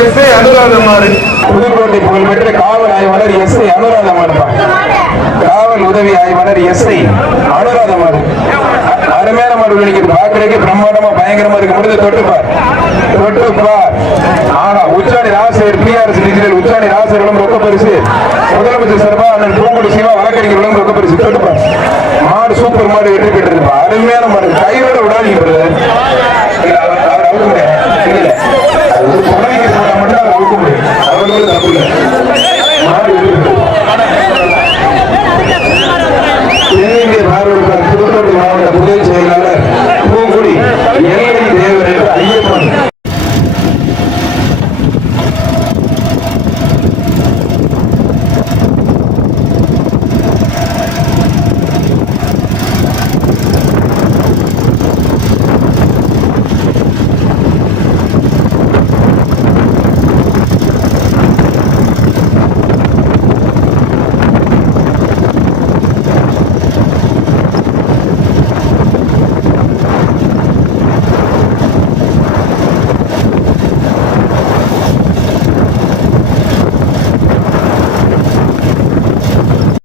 S A அனுராதமாறு Pudukkottai புகழ்பெற்ற காவல் ஆய்வாளர் எஸ் ஏ அனுராதமான் காவல் உதவி ஆய்வாளர் எஸ் ஐ அனுராதமாறு அருமையான மாடு நினைக்கிறது. பாக்குறதுக்கு பிரம்மாண்டமா பயங்கரமா இருக்கு. முடிஞ்ச தொட்டுப்பார். தொட்டுப்பார். ஆனா உச்சாணி ராசர் பிஆர்எஸ் டிஜிட்டல் உச்சாணி ராசர்களும் ரொக்க பரிசு. முதலமைச்சர் சார்பா அண்ணன் பூங்குடி சிவா வழக்கறிஞர்களும் ரொக்க பரிசு. தொட்டுப்பார். மாடு சூப்பர் மாடு வெற்றி போல